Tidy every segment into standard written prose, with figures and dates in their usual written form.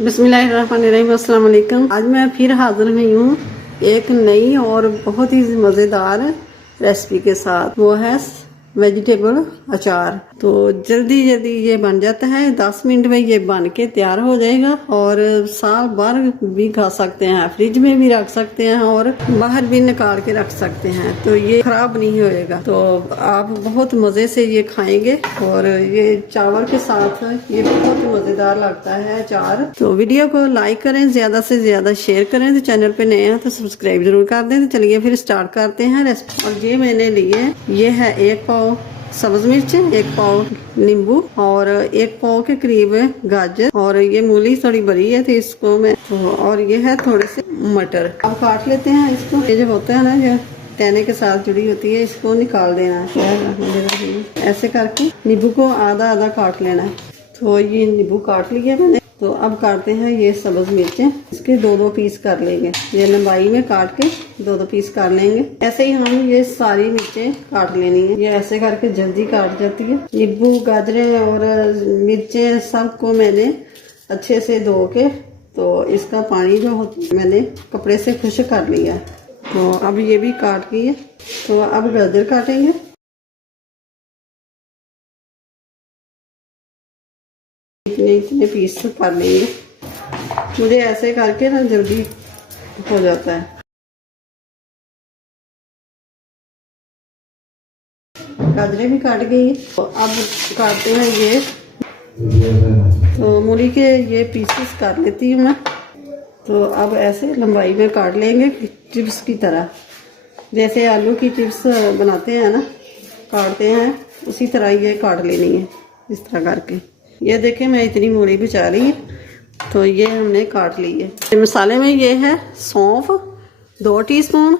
बिस्मिल्लाहिर्रहमानिर्रहीम, अस्सलाम वालेकुम। आज मैं फिर हाजिर हुई हूँ एक नई और बहुत ही मज़ेदार रेसिपी के साथ। वो है वेजिटेबल अचार। तो जल्दी जल्दी ये बन जाता है, 10 मिनट में ये बन के तैयार हो जाएगा और साल भर भी खा सकते हैं, फ्रिज में भी रख सकते हैं और बाहर भी निकाल के रख सकते हैं, तो ये खराब नहीं होएगा। तो आप बहुत मज़े से ये खाएंगे और ये चावल के साथ ये बहुत मज़ेदार लगता है अचार। तो वीडियो को लाइक करें, ज़्यादा से ज़्यादा शेयर करें। तो चैनल पे नए हैं तो सब्सक्राइब जरूर कर दें। तो चलिए फिर स्टार्ट करते हैं रेसिपी। और ये मैंने लिए, ये है 1 पाव सब्ज मिर्च, 1 पाव नींबू और 1 पाव के करीब गाजर, और ये मूली थोड़ी बड़ी है तो इसको मैं और ये है थोड़े से मटर। अब काट लेते हैं इसको। ये जो होता है ना, जो टहने के साथ जुड़ी होती है, इसको निकाल देना है। ऐसे करके नींबू को आधा आधा काट लेना है। तो ये नींबू काट लिया मैंने। तो अब काटते हैं ये सब्ज मिर्चें, इसके 2-2 पीस कर लेंगे। ये लंबाई में काट के 2-2 पीस कर लेंगे। ऐसे ही हम ये सारी मिर्चें काट लेनी है। ये ऐसे करके जल्दी काट जाती है। नींबू, गाजरें और मिर्चें सबको मैंने अच्छे से धो के, तो इसका पानी जो मैंने कपड़े से खुश्क कर लिया। तो अब ये भी काट लिए। तो अब गाजर काटेंगे। इतने पीस कर लेंगे। मुझे ऐसे करके ना जल्दी हो जाता है। गाजरें भी काट गई। तो अब काटते हैं ये, तो मूली के ये पीसेस कर लेती हूँ मैं। तो अब ऐसे लंबाई में काट लेंगे चिप्स की तरह, जैसे आलू की चिप्स बनाते हैं ना, काटते हैं, उसी तरह ये काट लेनी है इस तरह करके। ये देखें मैं इतनी मूली बचा रही है, तो ये हमने काट ली है। मसाले में ये है सौंफ 2 टीस्पून,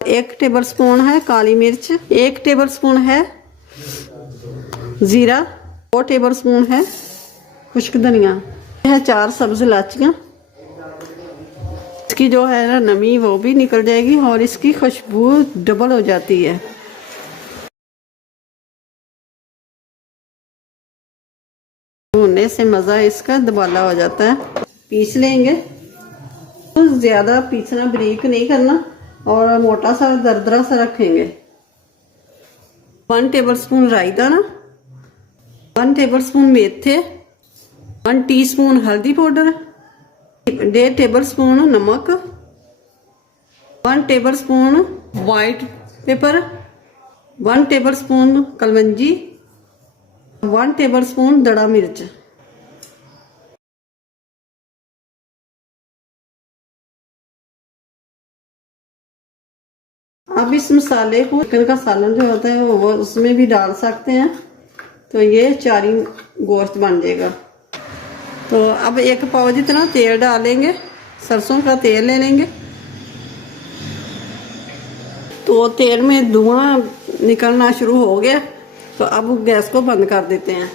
1 टेबलस्पून है काली मिर्च, 1 टेबलस्पून है जीरा, 2 टेबलस्पून है खुश्क धनिया, है 4 सब्ज इलाचियाँ। इसकी जो है ना नमी वो भी निकल जाएगी और इसकी खुशबू डबल हो जाती है। भूनने से मज़ा इसका दुबाला हो जाता है। पीस लेंगे। तो ज़्यादा पीसना, बारीक नहीं करना और मोटा सा दरदरा सा रखेंगे। 1 टेबलस्पून राई दाना, 1 टेबलस्पून मेथे, 1 टीस्पून हल्दी पाउडर, 1.5 टेबलस्पून नमक, 1 टेबलस्पून वाइट पेपर, 1 टेबलस्पून कलवंजी, 1 टेबलस्पून दड़ा मिर्च। अब इस मसाले को, चिकन का सालन जो होता है वो उसमें भी डाल सकते हैं, तो ये 4 गोश्त बन जाएगा। तो अब 1 पाव जितना तेल डालेंगे, सरसों का तेल ले लेंगे। तो तेल में धुआं निकलना शुरू हो गया, तो अब गैस को बंद कर देते हैं।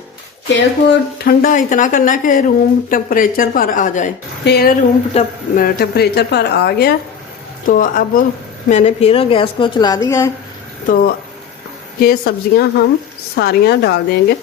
तेल को ठंडा इतना करना कि रूम टेम्परेचर पर आ जाए। तेल रूम टेम्परेचर पर आ गया, तो अब मैंने फिर गैस को चला दिया है। तो ये सब्जियां हम सारियां डाल देंगे।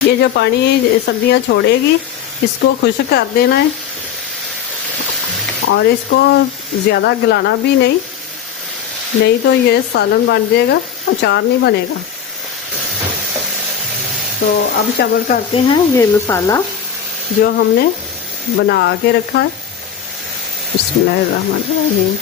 ये जो पानी सब्जियां छोड़ेगी, इसको खुश्क कर देना है और इसको ज़्यादा गलाना भी नहीं तो ये सालन बन जाएगा, अचार नहीं बनेगा। तो अब शामिल करते हैं ये मसाला जो हमने बना के रखा है। बिस्मिल्लाहिर्रहमानिर्रहीम।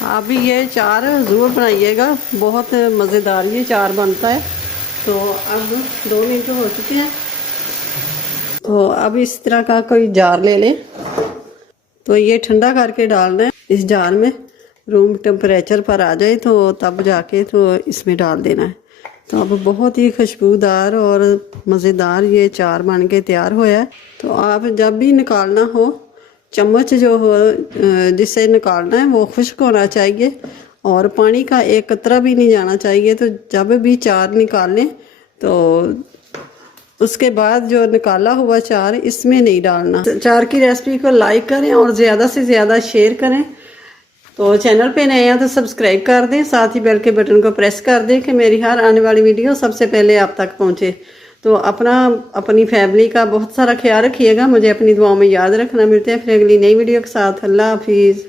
आप भी ये चार ज़रूर बनाइएगा, बहुत मज़ेदार ये चार बनता है। तो अब 2 मिनट हो चुके हैं। तो अब इस तरह का कोई जार ले लें, तो ये ठंडा करके डालना है इस जार में। रूम टेम्परेचर पर आ जाए तो तब जाके तो इसमें डाल देना है। तो अब बहुत ही खुशबूदार और मज़ेदार ये अचार बन के तैयार होया है। तो आप जब भी निकालना हो, चम्मच जो हो जिससे निकालना है वो खुश्क होना चाहिए और पानी का एक कतरा भी नहीं जाना चाहिए। तो जब भी अचार निकालें तो उसके बाद जो निकाला हुआ अचार इसमें नहीं डालना। अचार की रेसिपी को लाइक करें और ज़्यादा से ज़्यादा शेयर करें। तो चैनल पे नए हैं तो सब्सक्राइब कर दें, साथ ही बेल के बटन को प्रेस कर दें कि मेरी हर आने वाली वीडियो सबसे पहले आप तक पहुंचे। तो अपनी फैमिली का बहुत सारा ख्याल रखिएगा, मुझे अपनी दुआओं में याद रखना। मिलते हैं फिर अगली नई वीडियो के साथ। अल्लाह हाफिज़।